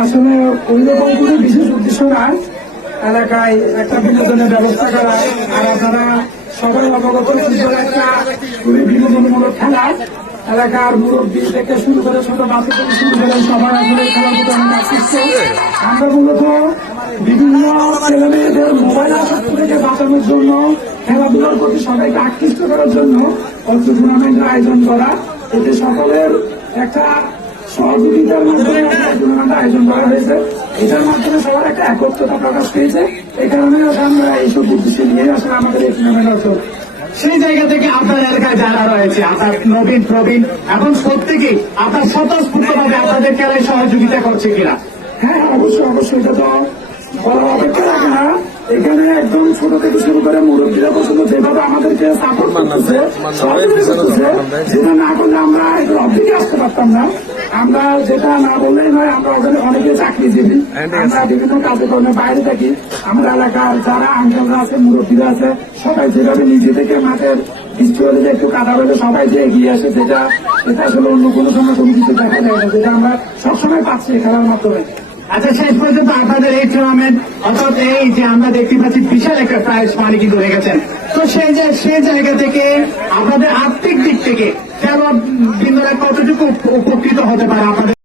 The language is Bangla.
আসলে ওই রকম কোনো বিশেষ উদ্দেশ্য নাই এলাকায় একটা বিনোদনের ব্যবস্থা করা। আর আপনারা সবাই অবগত একটা খুবই বিনোদনমূলক খেলা। এলাকার মুরব্বী থেকে শুরু করে ছোট বাচ্চা থেকে শুরু করে সবাই আসলে আকৃষ্ট। আমরা মূলত বিভিন্ন ছেলে মেয়েদের মোবাইল আসক্ত থেকে বাঁচানোর জন্য, খেলাধুলার প্রতি সবাইকে আকৃষ্ট করার জন্য অর্থ টুর্নামেন্টের আয়োজন করা। এতে সকলের একটা সহযোগিতার মাধ্যমে আয়োজন করা হয়েছে। এটার মাধ্যমে সবার একটা একত্রতা প্রকাশ পেয়েছে। এই কারণে আমরা এইসব উদ্দেশ্যে নিয়ে আসলে আমাদের এই টুর্নামেন্ট সেই জায়গা থেকে আপনার এলাকায় যারা রয়েছে আপনার নবীন প্রবীণ এবং প্রত্যেকেই আপনার স্বতঃস্ফূর্ত ভাবে আপনাদের খেলায় সহযোগিতা করছে কিনা? হ্যাঁ অবশ্যই অবশ্যই এটা তো বলার অপেক্ষা রাখে না। এখানে ছোট থেকে শুরু করে মুরব্বীরা পর্যন্ত যেভাবে আমাদেরকে সাপোর্ট করতেছে সহযোগিতা করতেছে যেটা না করলে আমরা এগুলো আসতে পারতাম না। আমরা যেটা না বললেই নয় আমরা ওখানে অনেকে চাকরিজীবী। আমরা বিভিন্ন কাজকর্মে বাইরে থাকি। আমরা এলাকার যারা আঙ্কেলরা আছে মুরব্বীরা আছে সবাই যেভাবে নিজে থেকে মাঠের হলে যে একটু কাদা হলে সবাই যে এগিয়ে আসে যেটা এটা আসলে অন্য কোনো সময় কোনো কিছু দেখা যায় না। যেটা আমরা সবসময় পাচ্ছি খেলার মাধ্যমে। আচ্ছা শেষ পর্যন্ত আপনাদের এই টুর্নামেন্ট অর্থাৎ এই যে আমরা দেখতে পাচ্ছি, বিশাল একটা প্রাইজ মানি কিন্তু রেখেছেন তো সেই যে- সেই জায়গা থেকে আপনাদের আর্থিক দিক থেকে খেলোয়াড় বৃন্দরা কতটুকু উপকৃত হতে পারে আপনাদের?